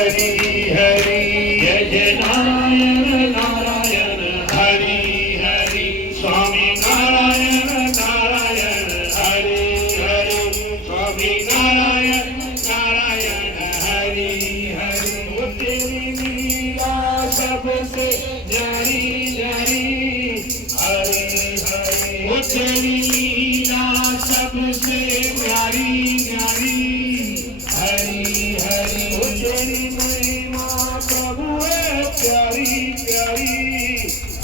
हरि हरि जय नारायण नारायण हरि हरि स्वामी नारायण नारायण हरि हरि स्वामी नारायण नारायण हरि हरि। वो तेरी लीला सबसे न्यारी न्यारी हरि हरि। वो तेरी लीला सबसे न्यारी न्यारी हरि हरि। वो तेरी महिमा प्रभु है प्यारी प्यारी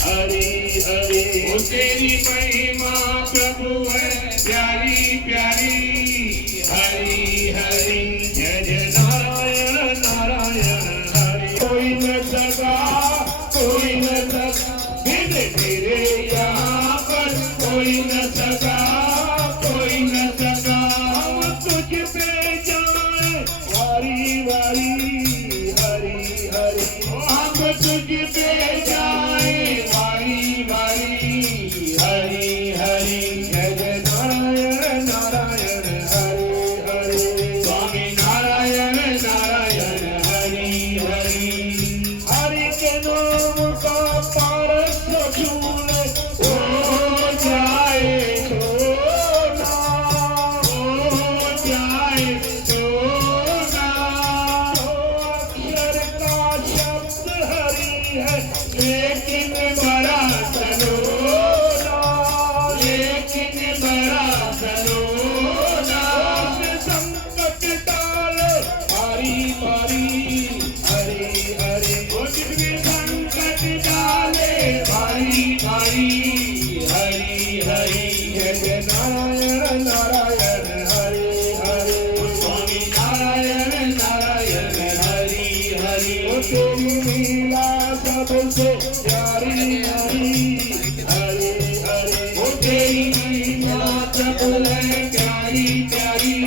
हरि हरि। वो तेरी महिमा प्रभु है प्यारी प्यारी हरि हरि। जय जय नारायण नारायण हरि। कोई न सका कोई न सका मेरे तेरे यहाँ पर कोई न सका कोई न सका। हम तुझ पे जाए वारी वारी हरि हरि। हम तुझ पे जाए वारी वारी हरि हरि। जय जय नारायण नारायण हरि हरि स्वामी नारायण नारायण हरि हरि। हरि के नाम का पारस झूले हो जाए तो ना हो जाए तो ना। अक्षर का शब्द हरि है लेकिन बड़ा सलोना लेकिन बड़ा सलोना। संकट टाले हरि हरि हरि हरि। वो जिसमें संकट डाले हरि हरि हरि हरि। जय जय नारायण नारायण हरि हरि स्वामी नारायण नारायण हरि हरि। वो तेरी लीला सबसे प्यारी हरि हरि हरि। वो तेरी लीला सबसे प्यारी प्यारी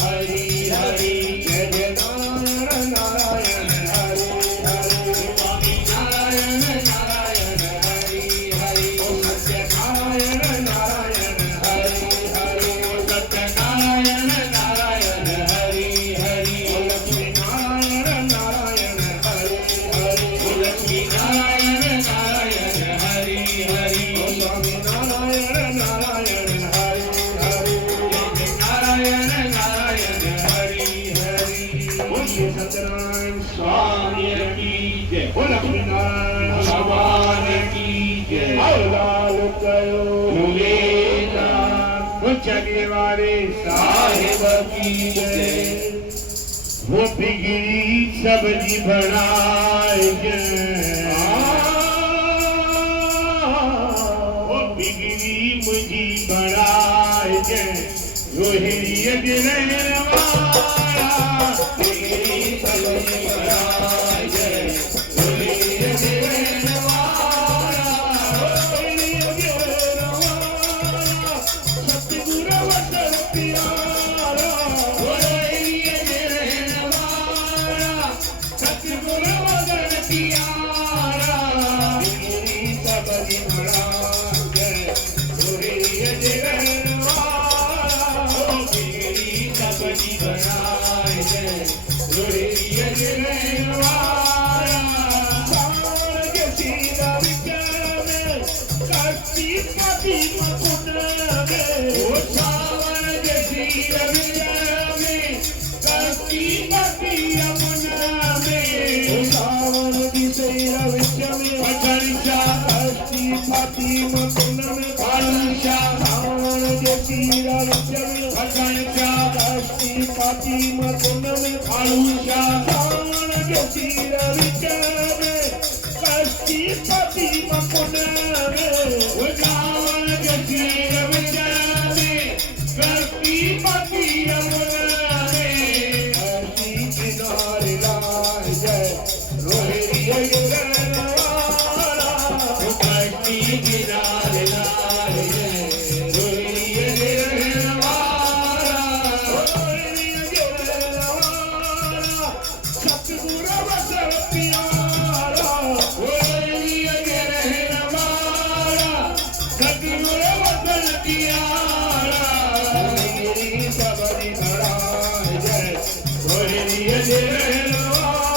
हरि हरि। जय जय नारायण नारायण हरि हरि स्वामी नारायण नारायण हरि हरि। ओ सत्य नारायण नारायण हरि हरि। ओ सत्य नारायण नारायण हरि हरि। ओ लक्ष्मी नारायण नारायण हरि हरि। ओ लक्ष्मी नारायण नारायण हरि हरि। ओ स्वामी नारायण नारायण हरि हरि। जय जय नारायण नारायण हरि हरि। बोलिए सत्यनारायण स्वामी की जय। ओ लक्ष्मी नारायण भगवान की जय। और लाल कयो मुलेगा वो चलने वाले साहिब की जय। वो बिगड़ी सब्जी बनाए वो बिगड़ी मुझी बनाए रोहिणी अजनवारा बिगड़ी सब्जी बनाए रोहिणी अजनवारा रोहिणी अजनवारा सतगुरु वचन प्यारा रोहिणी अजनवारा सतगुरु वचन प्यारा। बिगड़ी सब्जी बनाए रोहिणी अजनवारा बिगड़ी सब्जी बनाए रोहिणी अजनवारा। सावर के सीधा विचार में कष्टी पति मकुट में। वो सावर के सीधा विचार में कष्टी पति यमुना में। वो सावर की सीधा विचार में पचरिचा कष्टी पति मकुट में पालुषा। सावर के सीधा विचार में पचरिचा कष्टी पति मकुट में पालुषा। सावर के सीधा विचार में कष्टी पति मकुट में। वो सावर के सीधा विचार में कष्टी पति यमुना में। कष्टी किनारे लाए जय रोहिणी अजनवारा। कष्टी किनारे लाए जय रोहिणी अजनवारा रोहिणी अजनवारा सतगुरु वचन प्यारा रोहिणी अजनवारा सतगुरु वचन प्यारा। बिगड़ी सब्जी बनाए जय रोहिणी अजनवारा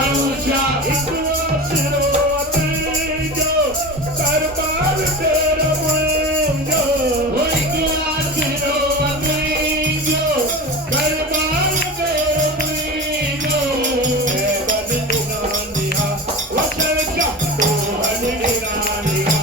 पारूषा सिरो जो दरबार तेरा मुंजो वो इकलास रो अंग्रेजो दरबार तेरो मुंजो बन दुनानिया वचन क्या तो बन निरानिया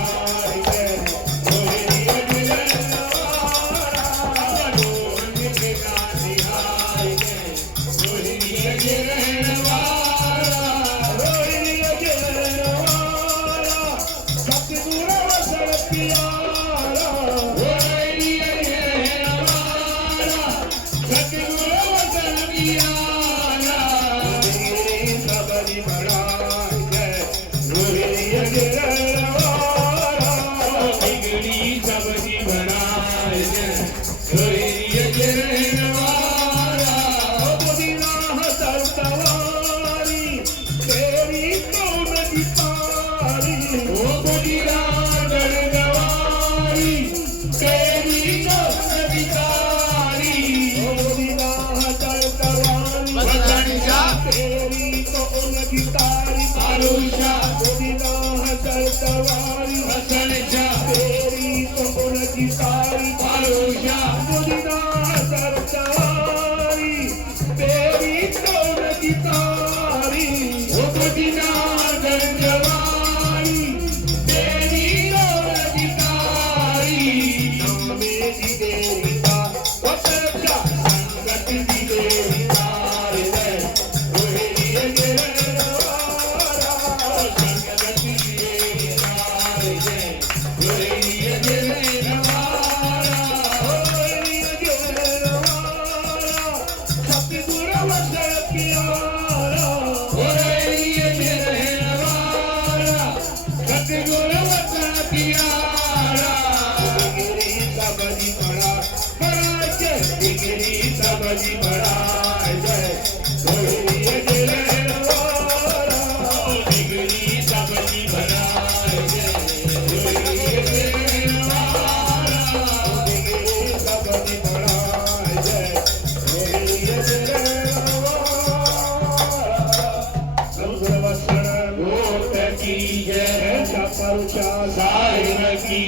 साहिब की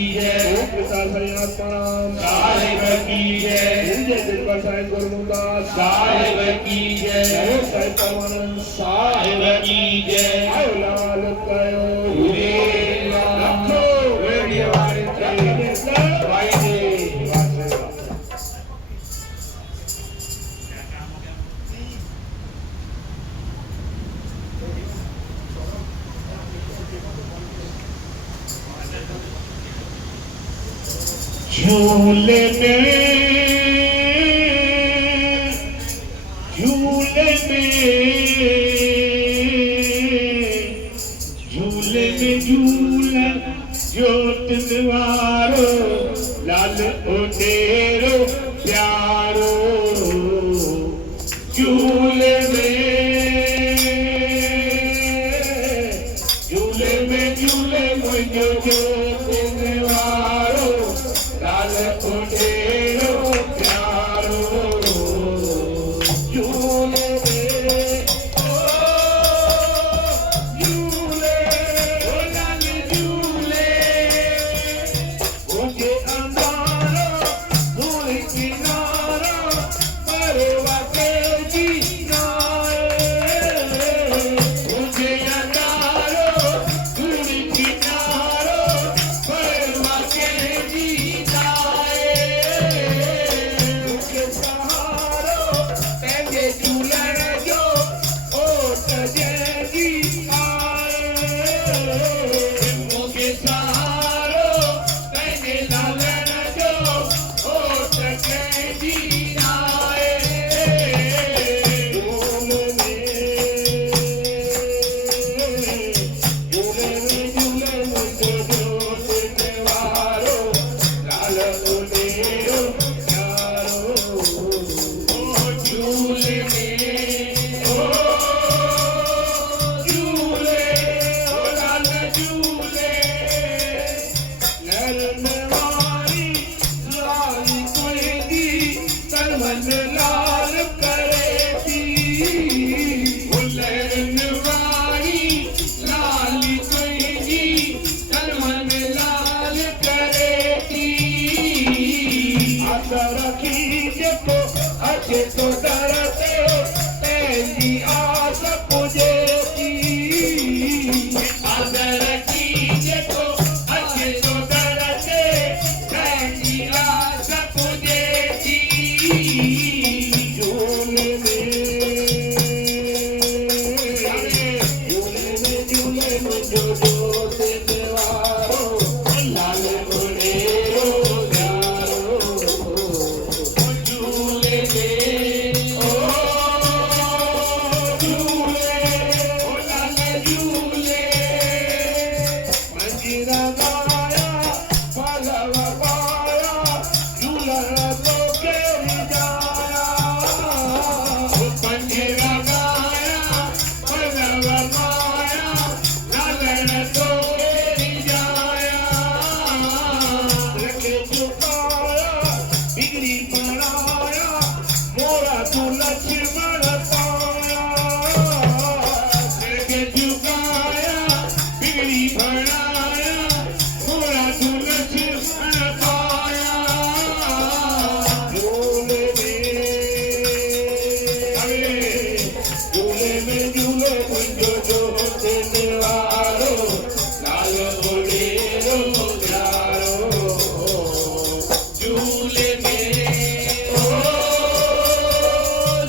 जय साहिब की जय साहिब की जय साहिब की जय झूले में झूले झूला जोत निवारो लाल उडेरो प्यारो झूले में झूले मुझो जोत निवारो लाल उडेरो प्यारो झूले मन लाल करे थी, को अच्छे तो डरते तेरी आस मुझे की आदर कीजिए तो अच्छे तो डरते तेरी आस मुझे की झूले में जो जो से देवारो लाल घोड़े रो जारो झूले में ओ झूले ओ लाल झूले मंजीरा गाया भगवा पाया झूला तो केरी जाया मंजीरा गाया भगवा पाया लाल तो केरी जाया रखे चुकाया बिगड़ी बनाया मोरा तू लक्ष्मण पाया रखे चुकाया बिगड़ी बनाया मोरा तू लक्ष्मण पाया झूले में झूले मुझो जो देने वालो लाल घोड़े रो प्यारो झूले में ओ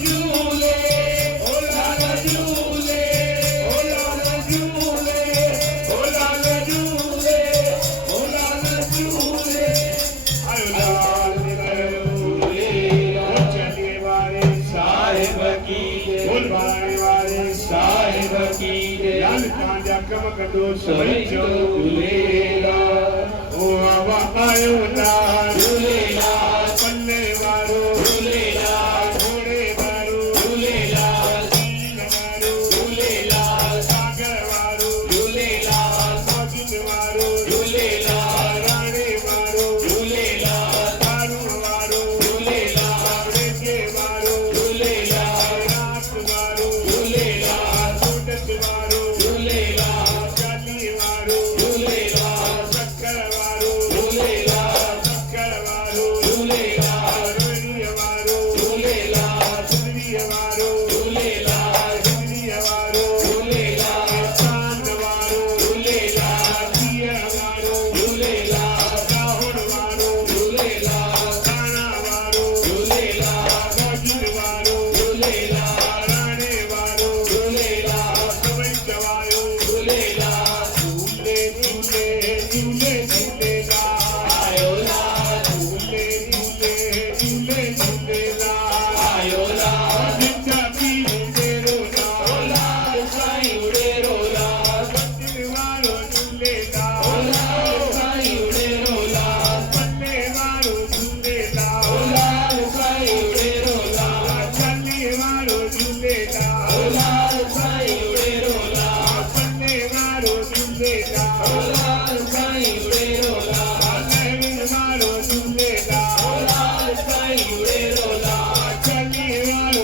झूले ओ लाल झूले ओ लाल झूले ओ लाल झूले ओ लाल झूले आयो लाल झूले चलने वाले साहिब की जय बोल वाले साहिब की जय लाल कांजा कम कदो समय झूलेला ओ आयो ना झूलेला पल्ले वारो झूलेला घोड़े वारो झूलेला सीन वारो झूलेला सागर वारो झूलेला सागिन वारो झूलेला राणे वारो झूलेला दारू वारो झूलेला रेगे वारो झूलेला रात वारो झूलेला सोडत वारो झूलेला चाली वारो झूलेला शक्कर वारो झूलेला शक्कर वारो झूलेला रोणी वारो झूलेला सुंदरी वारो झूलेला सुंदरी वारो झूलेला चांद वारो झूलेला दिया वारो झूलेला राहुल वारो झूलेला काना वारो झूलेला गाजिन वारो झूलेला राणे वारो झूलेला कवच वारो झूलेला झूले झूले झूले झूलेला आयो ला झूले झूले झूले झूलेला आयो ला जिंदा पीर तेरो ना साईं उड़े रोला मंदिर वारो झूलेला साईं उड़े रोला पल्ले वारो झूलेला साईं उड़े रोला चली वारो झूलेला साईं उड़े रोला पल्ले वारो झूलेला साईं उड़े रोला लहर वारो झूलेला साईं उड़े रोला चली वारो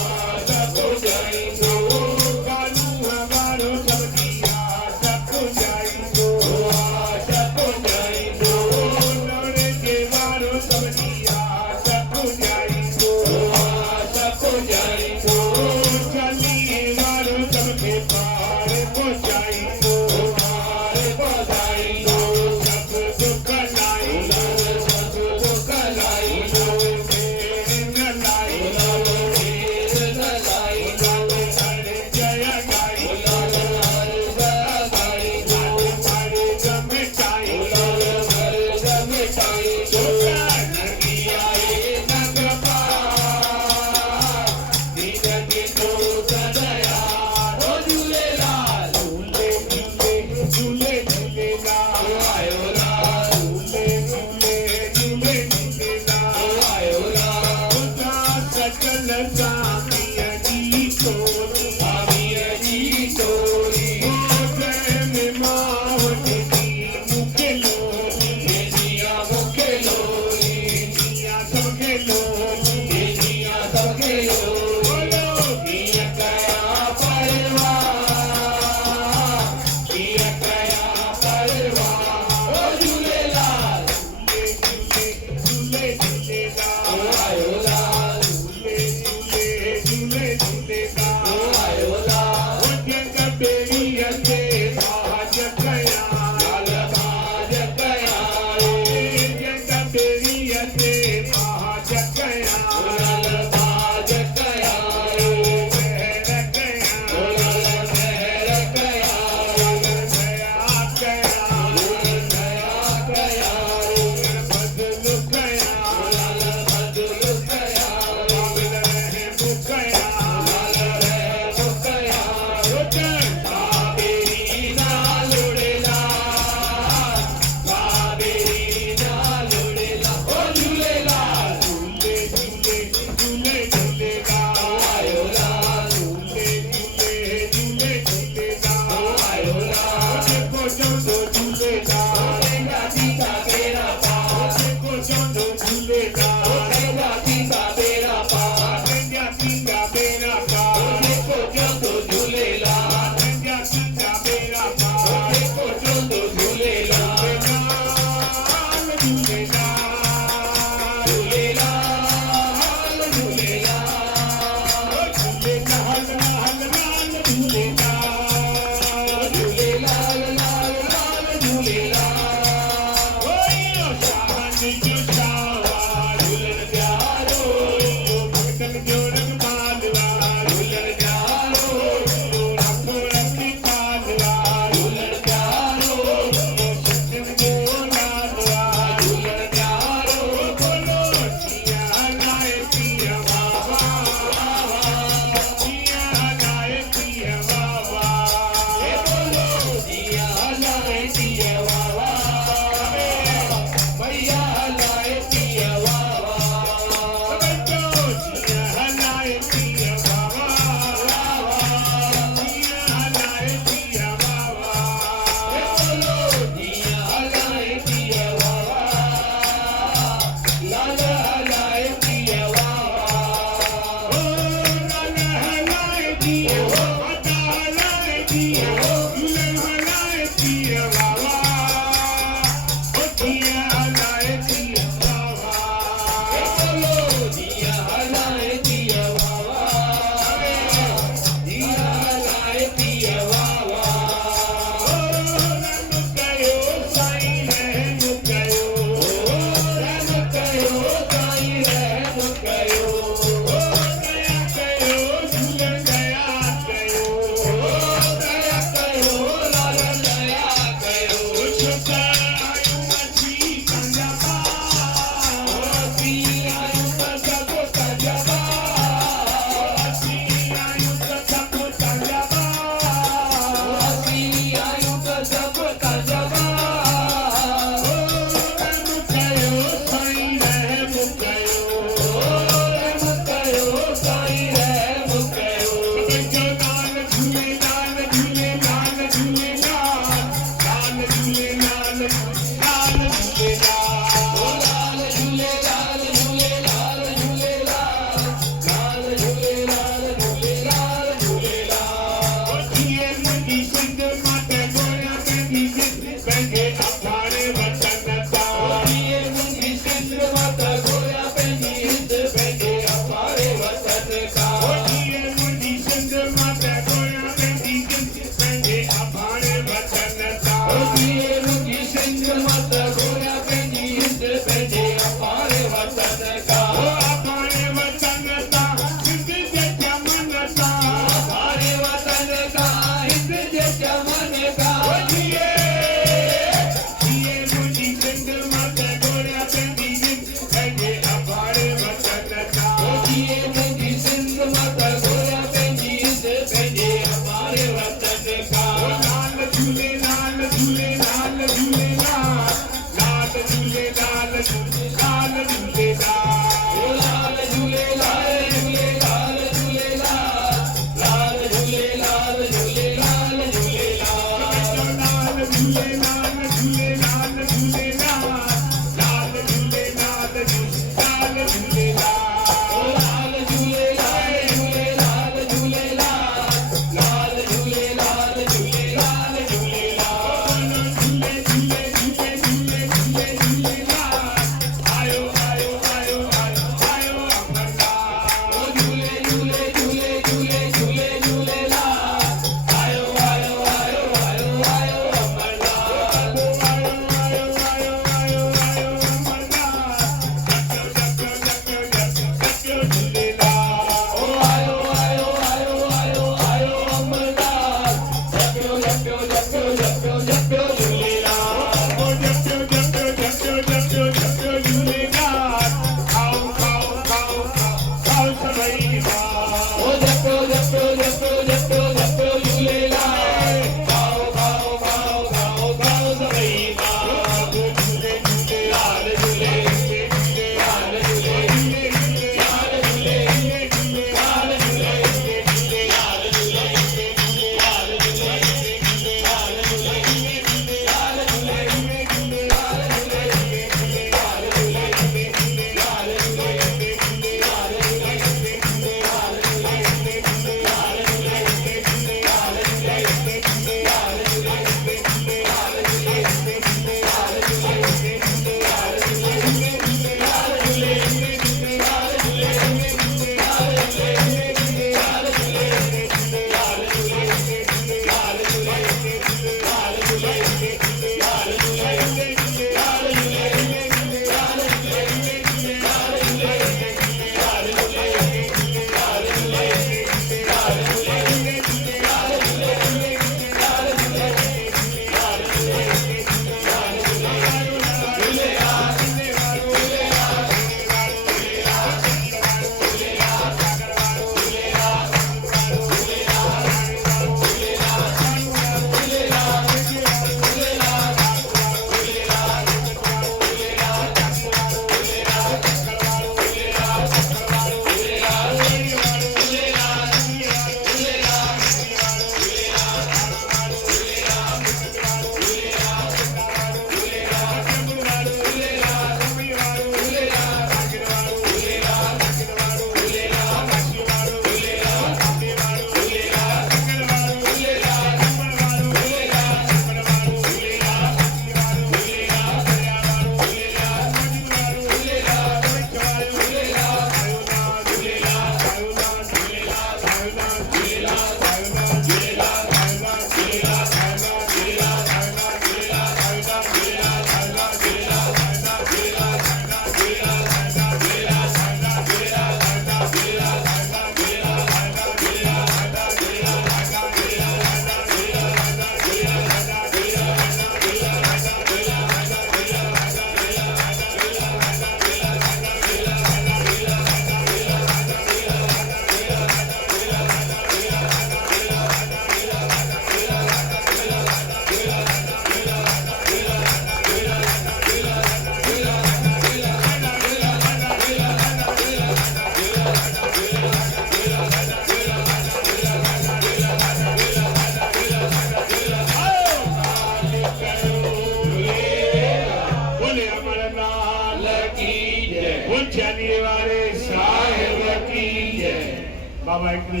बाबा इतनी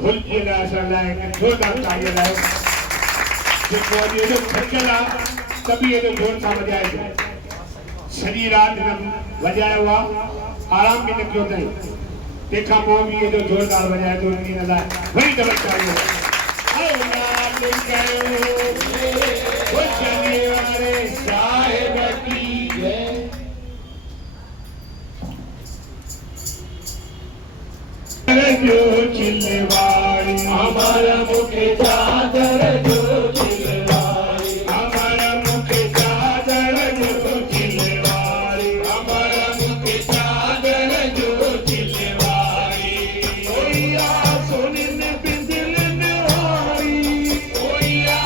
भूल के ना चला है कि छोटा चाहिए है देखो ये जो खचला तभी ये जो जोर सा बजाए शरीर रात में बजाया हुआ आराम भी नहीं होता है देखा वो भी ये जो जोरदार बजाए तो उनकी नजर वही डबल चाहिए वो चलने वाले साहिब की जय जो चिल्लवाड़ी हमारा मुख चादर जो चिल्लवाड़ी हमारा मुख चादर जो चिल्लवाड़ी हमारा मुख चादर जो चिल्लवाड़ी ओया सोने ने बिंदल ने हारी ओया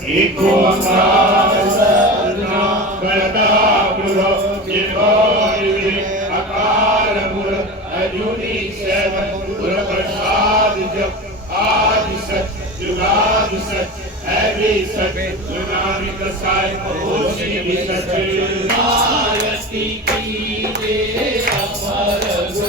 एक ओंकार सतनाम करता प्रभु निर्भय अकार मूर्त अजूनी सेवन गुर प्रसाद जप आदि सच जुगादि सच है भी सच नानक साहिब होशी भी सच आरती कीजिए अमर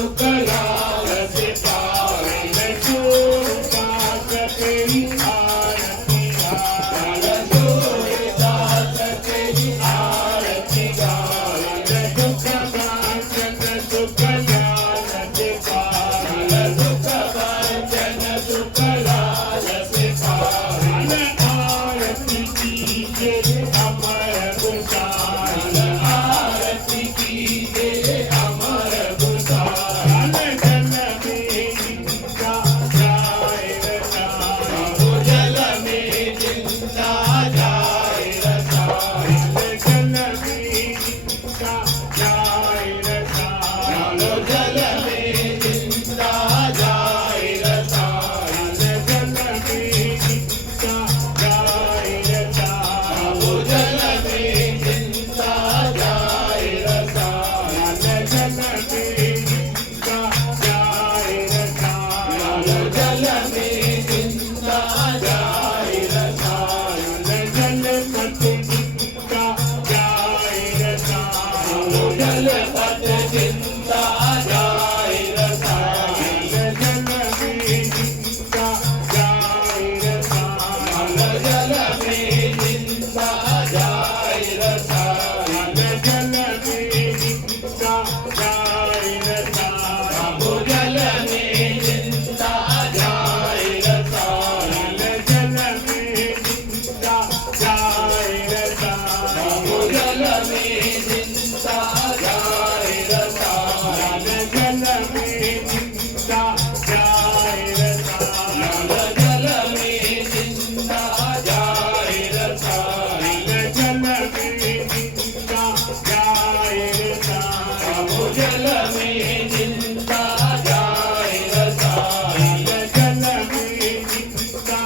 सुखलाल सितारे सूरदास तेरी आरती गाए सूरदास तेरी आरती गाए दुख भाजन सुख लाल दिखाए दुख भंजन सुखलाल सितारे आरती कीजे अमर गुसाई आरती कीजे अमर गुसाई जन में जिंदा जाए रसाई जल में जिंदा जाए रसाई जन में जिंदा जाए रसाई जल में जिंदा जाए रसाई जन में जिंदा जाए रसाई जल में जिंदा जाए रसाई जन में जिंदा जाए रसाई जल में जिंदा जाए रसाई जन पत जिंदा जाए रसाई जल पत जिंदा जाए रसाई जन में जिंदा जाए रसाई जल में जिंदा जाए रसाई जन में जिंदा जाए रसाई जल में जिंदा जाए रसाई जन में जिंदा जाए रसाई जल में जिंदा जाए रसाई जन में जिंदा जाए रसाई जल में जिंदा जाए रसाई जन में जिंदा जाए रसाई जल में जिंदा जाए रसाई जन में जिंदा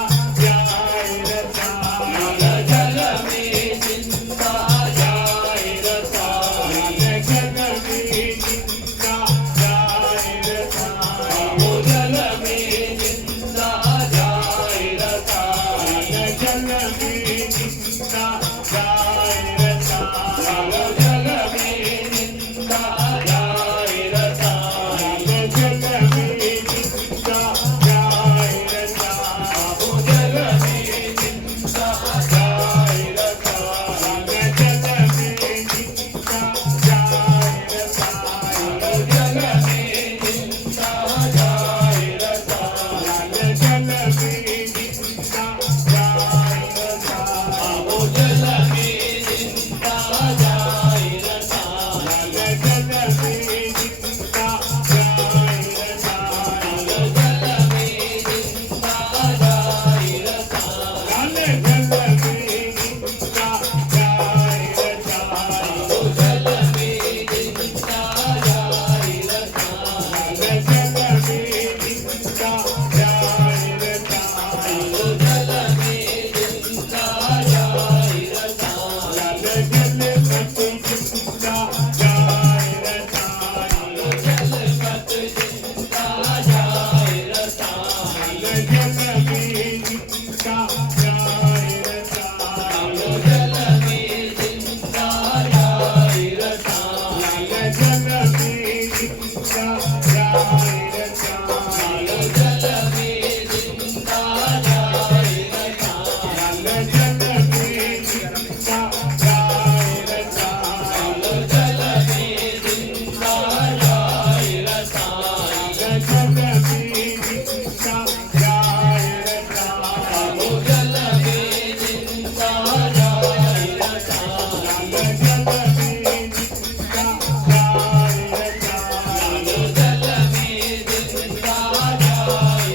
जाए रसाई जल में जिंदा जाए रसाई जन में जिंदा जाए रसाई जल में जिंदा जाए रसाई जन में जिंदा जाए रसाई जल में जिंदा जाए रसाई जन में जिंदा जाए रसाई जल में जिंदा जाए रसाई जन में जिंदा जाए रसाई जल में जिंदा जाए रसाई जन में जिंदा जाए रसाई जल में जिंदा जाए रसाई जन में जिंदा जाए रसाई जल में जिंदा जाए रसाई जन में जिंदा जाए रसाई जल में जिंदा जाए रसाई जन में जिंदा जाए रसाई जल में जिंदा जाए रसाई जन पत जिंदा जाए रसाई जल पत जिंदा जाए रसाई जन में जिंदा जाए रसाई जल में जिंदा जाए रसाई जन में जिंदा जाए रसाई जल में जिंदा जाए रसाई जन में जिंदा जाए रसाई जल में जिंदा जाए रसाई जन में जिंदा जाए रसाई जल में जिंदा जाए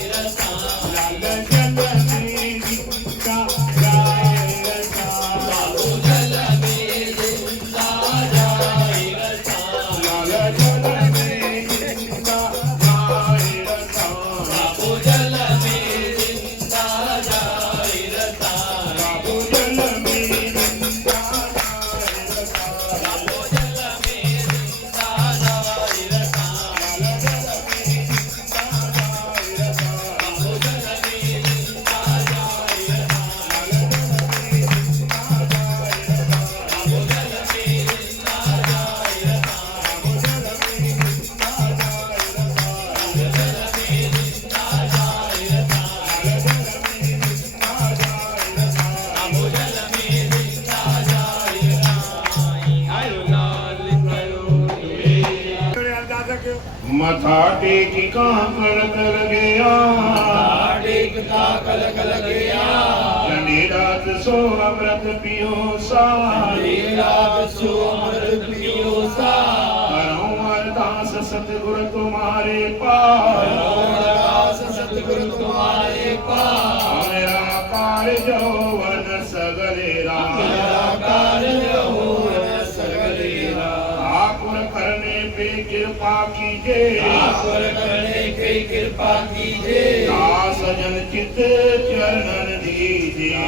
रसाई जन में जिंदा जाए रसाई जल में जिंदा जाए रसाई जन में जिंदा जाए रसाई जल में जिंदा जाए रसाई जन में जिंदा जाए रसाई जल में जिंदा जाए रसाई जन में जिंदा जाए रसाई जल में मथा टेकी कांकड़ गया टेक का कल गया चंडी रात सो अमृत पियो सा रात सो अमृत पियो सा करो अरदास सतगुरु तुम्हारे पास दास सतगुरु तुम्हारे पास मेरा कार्य वन सगले कार्य हो सगले आकुल करने पे कृपा कीजिए आकुल करने की कृपा कीजिए दास जन चित चरणन दीजिए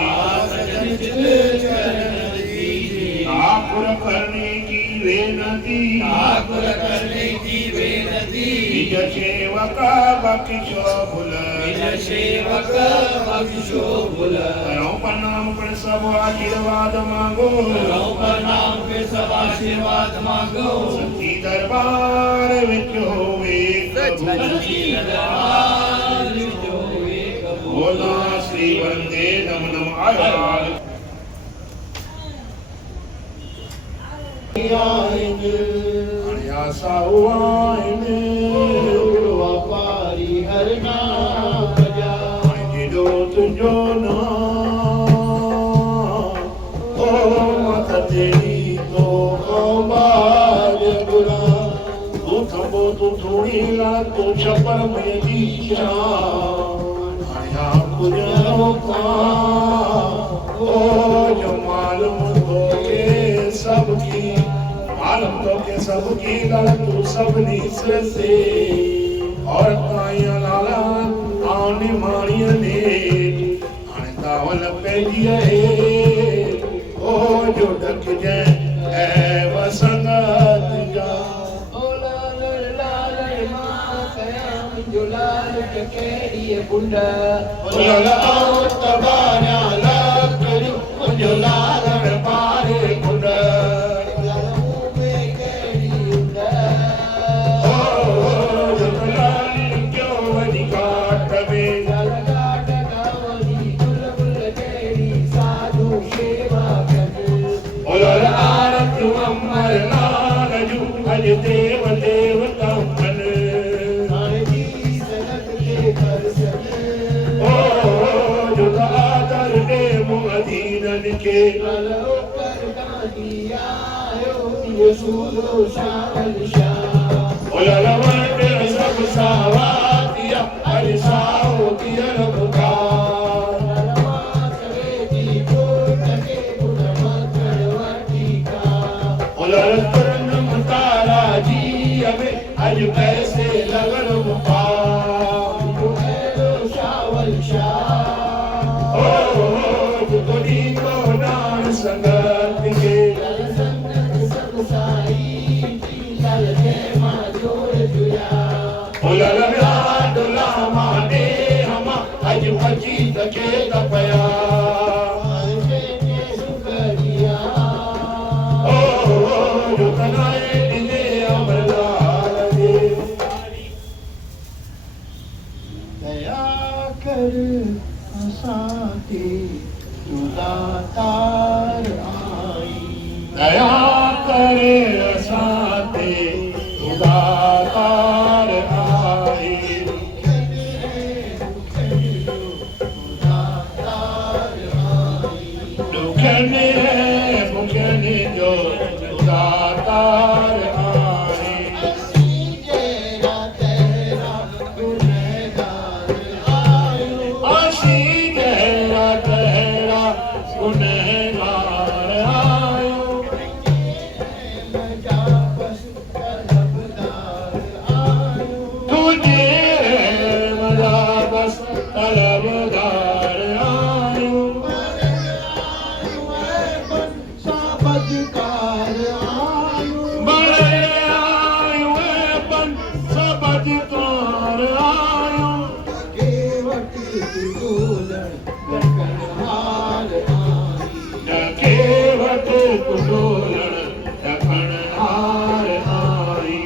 सजन चित चरण दीजिए आकुल करने की विनती आकुल करने की विनती निज सेवक बख्शो भुल निज सेवक बख्शो भुल करो प्रणाम पर सब आशीर्वाद मांगो करो प्रणाम पे सब आशीर्वाद मांगो सच्ची दरबार विच होवे सच्ची दरबार जो एक बोला श्री वंदे नम नम आयाल आसा हुआने व्यापारी हर नाम जा जिदो तुझो ना ओ मत तेरी तो कबार गुना तू थबो तू थोड़ी ला तू छपर में दीशा आया कुजो का ओ जो मालूम तो के सबकी मालूम तो के सबकी लड़ तू सब नीचे से और काया लाला आने मारिया ने आने तावल पे दिया है ओ जो डक जाए है वसंगत जा ओ लाल लाल मां कयाम जो लाल केड़ी बुंडा ओ लाला तबारा ला करू जो लाल पारे गुंडा देव देवता मन ओ जो आदर दे मुअदीनन के ललवट सब सावातिया हरि साओ किया पुकार ललतरन तारा जी हमें आज पैसे लगन शावल शाह ओ तुझी को नाम संगत के ललव्या डोला माने हम आज पची तके तपया दया करे असाते उदातार आई दुखने मुखने जो उदातार आई आशी तेरा तेरा गुनहगार आयो तुझे मजा बस तलबदार आयो बड़े आयो बन सबदकार आयो जके वट कुडोलण दखण हार आई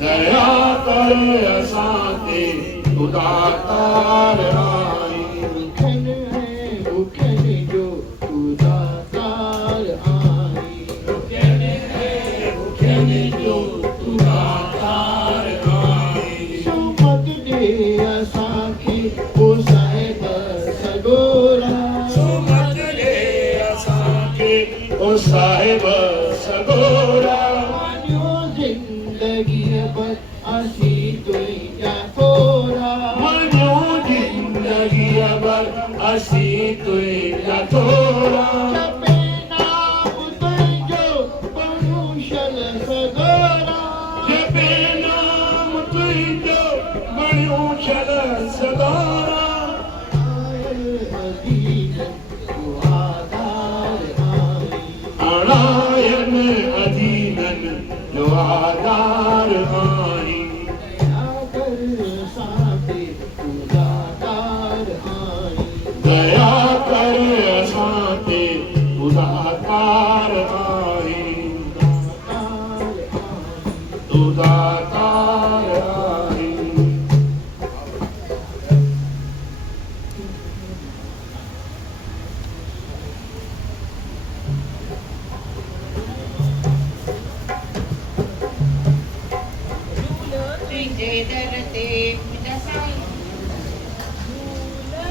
दया कर असाते उदातार आई ओ साहिब सगोरा मानियो जिंदगी पर असी तुझा थोड़ा मानियो जिंदगी पर असी तुझा थोड़ा जपे नाम तुझो बणुशल सगोरा जपे नाम तुझो बणुशल सगोरा अणायन अधीनन दुआदार आई दया कर असांते उदाकार आई उदाकार आई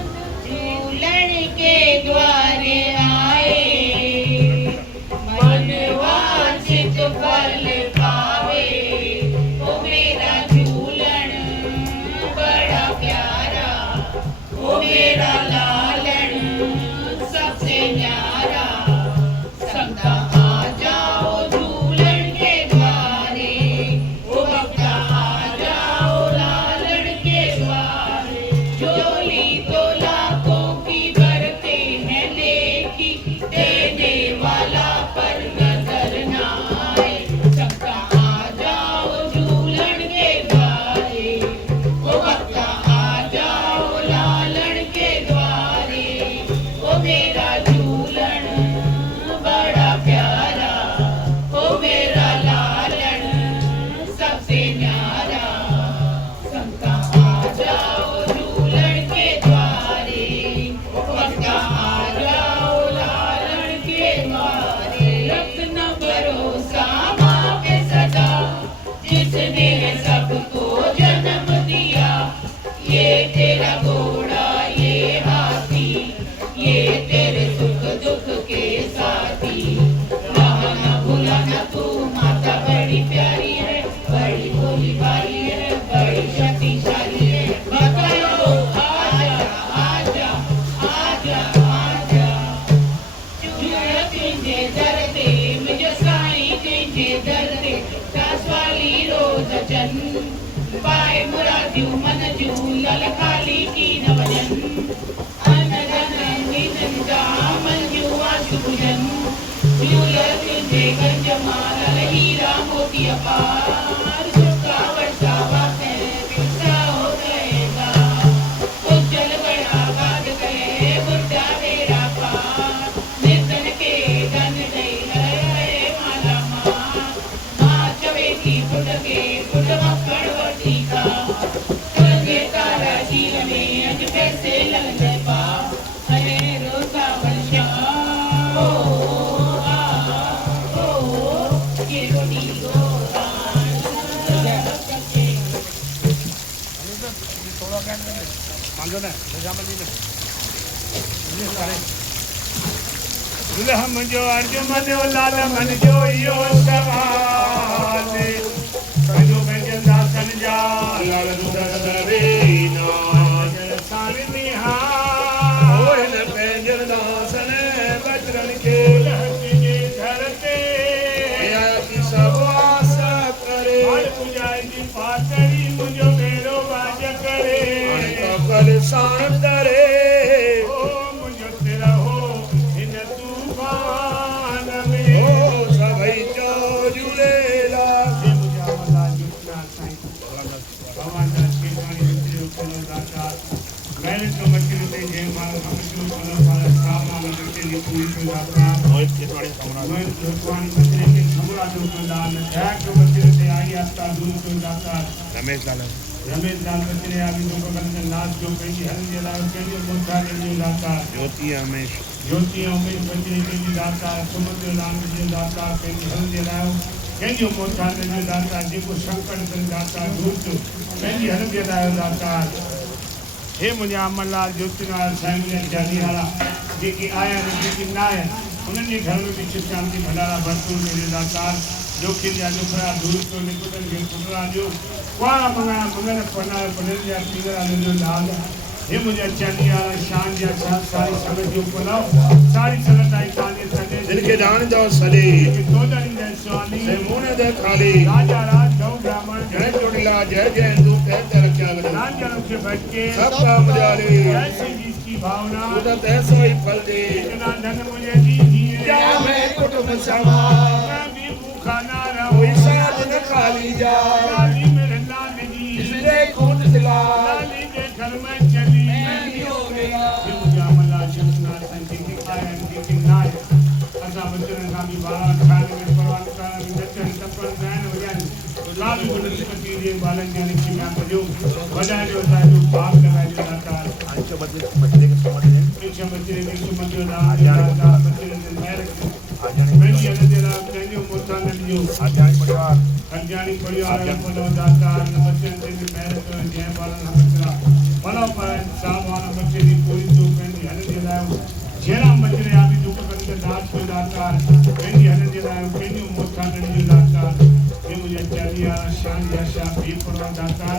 झूलन के द्वारे आए मन वांछित फल पावे ओ मेरा झूलन बड़ा प्यारा ओ मेरा लालन सबसे न्यारा संता आ जाओ झूलन के द्वारे ओ भक्ता आ जाओ लालन के द्वारे झोली तो लाखों की भरते हैं लेखी देने वाला पर नजर ना आए संता आ जाओ झूलन के द्वारे ओ भक्ता आ जाओ लालन के द्वारे ओ मेरा झूलन बड़ा प्यारा ओ मेरा लालन सबसे न्यारा संता आ जाओ झूलन के द्वारे ओ भक्ता आ जाओ लालन के द्वारे रखना भरोसा माँ पे सदा जिसने सबको जन्म दिया ये तेरा घोड़ा ये हाथी ये तेरे सुख दुख के साथी रहना भूलना तू माता बड़ी प्यारी है बड़ी भोली भारी है बड़ी शक्तिशाली है बताओ आजा आजा आजा आजा चूड़ा तुझे दर्दे मुझे साई तुझे दर्दे सासवाली रोज जन पाए मुरादू मन जू लल खाली की नवजन अन जन निधन जा मंजू आशु भुजन झूला तुझे गंज माला हीरा मोती अपार सुखा वर्षावा है बिरसा हो गएगा उज्जल बड़ा बाद गए बुद्धा मेरा पार निर्धन के धन दई है माला माँ चवे की फुट के फुट मक्खण वर्ती का तुझे तारा शील में अज पैसे लग जाए पा हरे रोजा वर्षा ओ ये रोटी गोरा दुल्हन जो अर्जुमन लाल मन जो यो सवाले जो मैं दासन जा लाल दुदरे नाज सारनिहा होन पेंजर दासन वज्रन के लहके धरते या की सवास करे हर पूजा की पातरी मुझो मेरो बाज करे कल सांतरे ओ मुझो तेरा हो इन तूफान में ओ सभई जो झूलेला भगवान के पानी में कोलो दाता मैंने तो मक्खी ते जे माल हमको कोलो वाला सामा में के लिए पूरी को दाता ओए के वाले कमरा में भगवान मंदिर के कमरा जो दान है जो मंदिर से आई आता दूर को दाता रमेश लाल बच्चे अभी तो बगल नाथ जो कहीं हल दिया कहीं मुद्दा नहीं दाता ज्योति हमेश बच्चे कहीं दाता समुद्र नाम जो दाता कहीं हल दिया कहीं मुद्दा नहीं दाता जिसको संकट से दाता दूर तो कहीं हल दिया दाता हे मुझे अमरलाल ज्योतिलाल साईं जानी वाला जेकी आया ने जेकी ना आया उन्होंने घर में भी सुख शांति भंडारा भरपूर मेरे दातार जोखिम या दुखरा दूर को निकुटन के पुटरा जो वाह मंगन पना पनर या तीगर आनंद लाल ये मुझे चनिया शान या सारी संगत जो पुलाव सारी संगत आई ताने तने जिनके दान जाओ सले तो दानी जय स्वामी से मुने दे खाली राजा राज गौ ब्राह्मण जय चोटिला जय जय हिंदू कहते रखा गया राज जनम से बैठ के सब काम जारी ऐसी जिसकी भावना उदत ऐसा ही फल दे इतना धन मुझे दीजिए क्या मैं कुटुंब समा मैं भी भूखा ना रहूं कोई साथ न खाली जा लाली मेरे लाल जी इसलिए खून दिला लाली के घर में चली ये मुझे अमला शब्दना संकी आयन की नाय असा बचन का भी बाला खाने में परवान का बचन तपन गायन हो जाए लाली गुणपति जी बालन जाने की मैं बजो बजाए जो था जो भाग लगाए जो जाता अंश बच्चे के समझ में पीछे बच्चे ने सुमंत्र दान जाता बच्चे ने मेरे मैं ये ने तेरा कहने मोटा ने जो आध्यात्मिक परिवार कल्याणी परिवार अपनो दाता बच्चे ने मेरे तो जय बालन हमला भलो पर सामान बच्चे की पूरी तो कहने हने दिलायो जेरा बच्चे ने आप दुख करके दास को दाता कहने हने दिलायो कहने मोटा ने जो दाता ये मुझे चलिया शान जैसा भी परवा दाता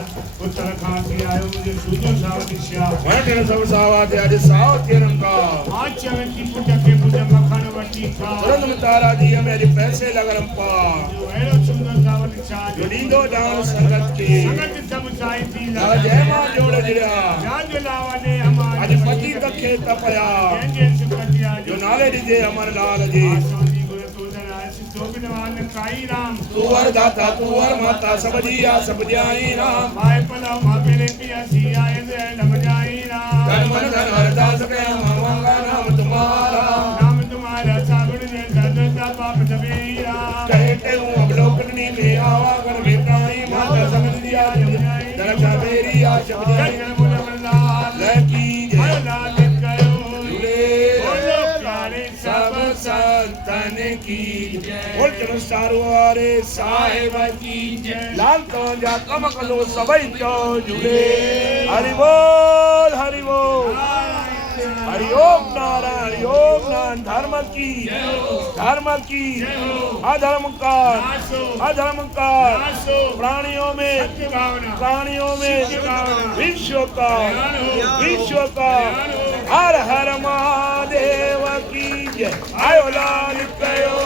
उत्तराखंड से आयो मुझे सुजो साव दिशा मैं तेरे सब सावाते आज साव तेरन का आज चवे की पूजा के पूजा मखान वटी खा तुरंत में तारा दी मेरे पैसे लगरम पा जो एरो सुंदर साव दिशा जोड़ींदो दान संगत की संगत सब साई थी ना जय मां जोड़ जिया जान लावा ने हमारे आज पति तखे तपया कहने सुकतिया जो नाले दीजे अमर लाल जी सोनी गुरु तो दरास तो बिनवान काई राम तुवर दाता तुवर माता सब जिया सब जाई राम माय पला मा मेरे पिया सिया दे नम जाई राम धन मन धन हरदास के मांगा नाम तुम्हारा नाम तुम्हारा सागुण ने सदा पाप दबे राम कहते हूँ अब लोकनी में आवा कर बेटाई माता समझ दिया दरजा मेरी आशा जाई जय मुझे मल्लाल लकी जय लाल कयो झूले बोलो प्यारे सब संतन की बोल चलो सारुआरे साहेब की लाल तो जा कम कलो सबई चो झूले हरि बोल हरि बोल हरि ओम नारायण ओम नारायण धर्म की अधर्म का प्राणियों में विश्व का हर हर महादेव की जय आयो लाल कयो